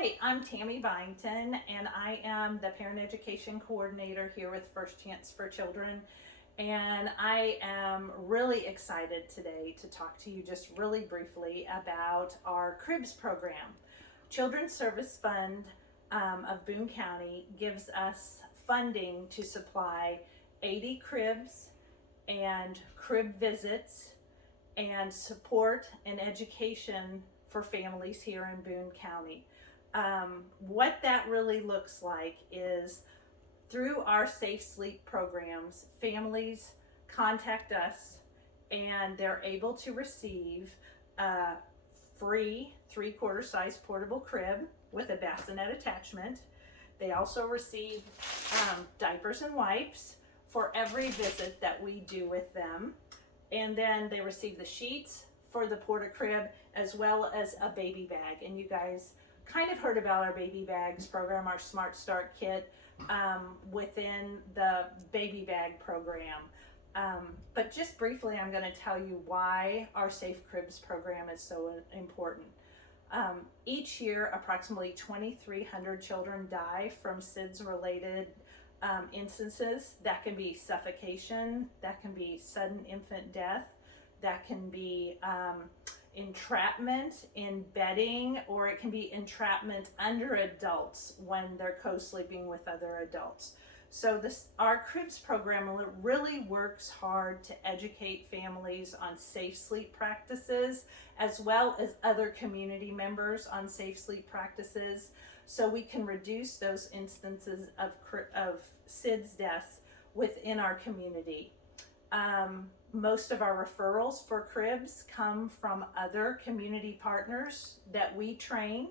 Hi, I'm Tammy Byington, and I am the Parent Education Coordinator here with First Chance for Children. And I am really excited today to talk to you just really briefly about our CRIBS program. Children's Service Fund of Boone County gives us funding to supply 80 CRIBS and CRIB visits and support and education for families here in Boone County. What that really looks like is through our Safe Sleep programs, families contact us and they're able to receive a free 3/4 size portable crib with a bassinet attachment. They also receive diapers and wipes for every visit that we do with them. And then they receive the sheets for the Porta-Crib as well as a baby bag. And you guys kind of heard about our baby bags program, our Smart Start kit within the baby bag program. But just briefly, I'm going to tell you why our Safe Cribs program is so important. Each year, approximately 2,300 children die from SIDS related instances. That can be suffocation, that can be sudden infant death, that can be entrapment in bedding, or it can be entrapment under adults when they're co-sleeping with other adults. So our CRIBS program really works hard to educate families on safe sleep practices, as well as other community members on safe sleep practices, so we can reduce those instances of SIDS deaths within our community. Most of our referrals for CRIBS come from other community partners that we train,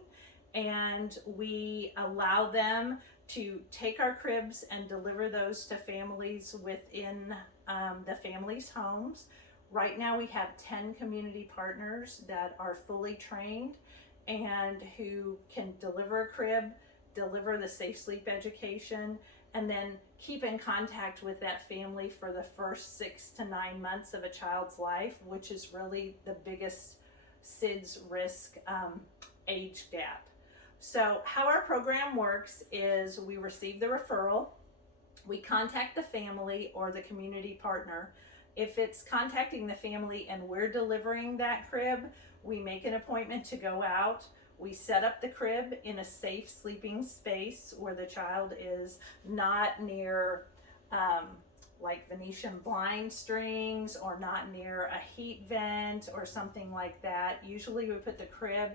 and we allow them to take our CRIBS and deliver those to families within the families' homes. Right now we have 10 community partners that are fully trained and who can deliver a crib, deliver the safe sleep education, and then keep in contact with that family for the first 6 to 9 months of a child's life, which is really the biggest SIDS risk age gap. So how our program works is we receive the referral, we contact the family or the community partner. If it's contacting the family and we're delivering that crib, we make an appointment to go out. We set up the crib in a safe sleeping space where the child is not near like Venetian blind strings or not near a heat vent or something like that. Usually we put the crib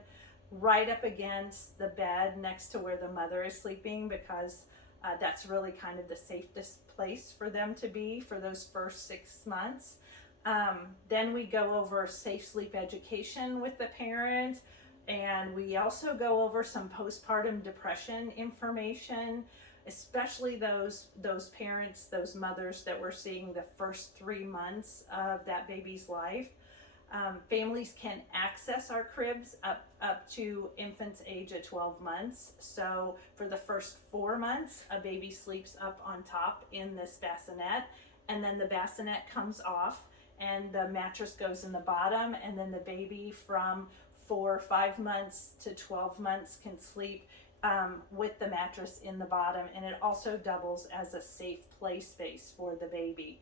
right up against the bed next to where the mother is sleeping, because that's really kind of the safest place for them to be for those first 6 months. Then we go over safe sleep education with the parent, and we also go over some postpartum depression information, especially those parents, those mothers that we're seeing the first 3 months of that baby's life. Families can access our cribs up to infant's age at 12 months. So for the first 4 months, a baby sleeps up on top in this bassinet, and then the bassinet comes off and the mattress goes in the bottom, and then the baby from 4 or 5 months to 12 months can sleep with the mattress in the bottom, and it also doubles as a safe play space for the baby.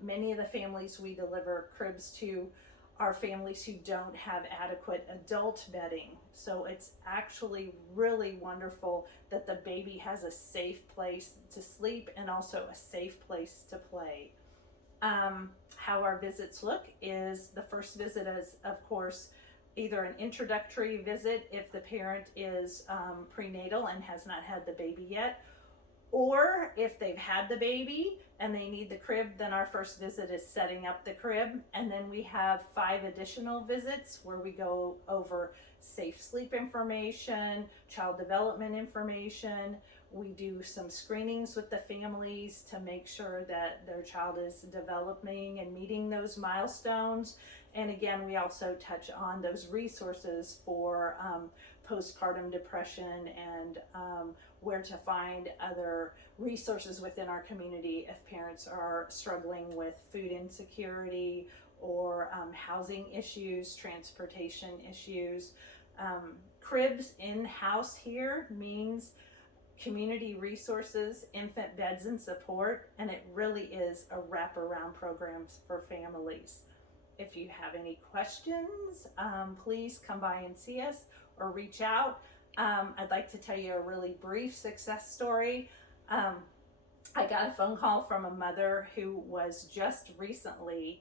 Many of the families we deliver cribs to are families who don't have adequate adult bedding, so it's actually really wonderful that the baby has a safe place to sleep and also a safe place to play. How our visits look is the first visit is, of course, either an introductory visit if the parent is prenatal and has not had the baby yet, or if they've had the baby and they need the crib, then our first visit is setting up the crib. And then we have 5 additional visits where we go over safe sleep information, child development information. We do some screenings with the families to make sure that their child is developing and meeting those milestones. And again, we also touch on those resources for postpartum depression and where to find other resources within our community if parents are struggling with food insecurity or housing issues, transportation issues. CRIBS in-house here means community resources, infant beds and support, and it really is a wraparound program for families. If you have any questions, please come by and see us or reach out. I'd like to tell you a really brief success story. I got a phone call from a mother who was just recently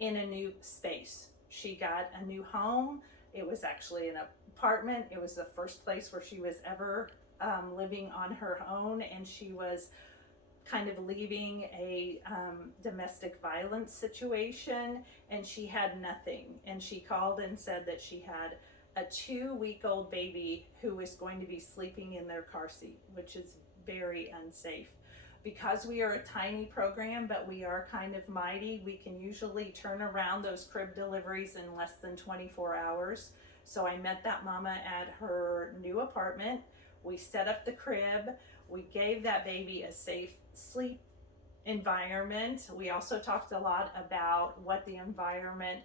in a new space. She got a new home. It was actually an apartment. It was the first place where she was ever living on her own, and she was kind of leaving a domestic violence situation, and she had nothing. And she called and said that she had a 2-week-old baby who was going to be sleeping in their car seat, which is very unsafe. Because we are a tiny program, but we are kind of mighty, we can usually turn around those crib deliveries in less than 24 hours. So I met that mama at her new apartment. We set up the crib. We gave that baby a safe sleep environment. We also talked a lot about what the environment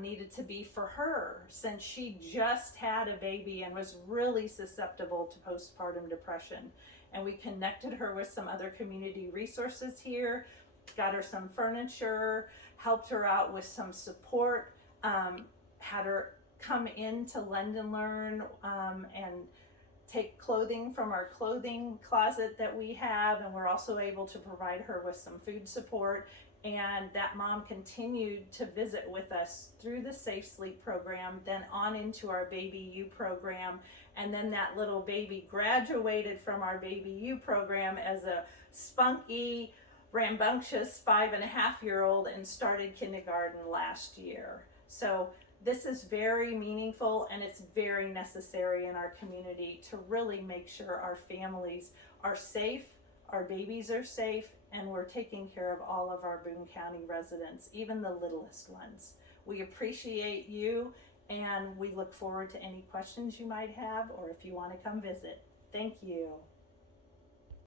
needed to be for her, since she just had a baby and was really susceptible to postpartum depression. And we connected her with some other community resources here, got her some furniture, helped her out with some support, had her come in to Lend and Learn and take clothing from our clothing closet that we have, and we're also able to provide her with some food support. And that mom continued to visit with us through the Safe Sleep program, then on into our Baby U program. And then that little baby graduated from our Baby U program as a spunky, rambunctious 5.5-year-old and started kindergarten last year. So this is very meaningful, and it's very necessary in our community to really make sure our families are safe, our babies are safe, and we're taking care of all of our Boone County residents, even the littlest ones. We appreciate you, and we look forward to any questions you might have, or if you want to come visit. Thank you.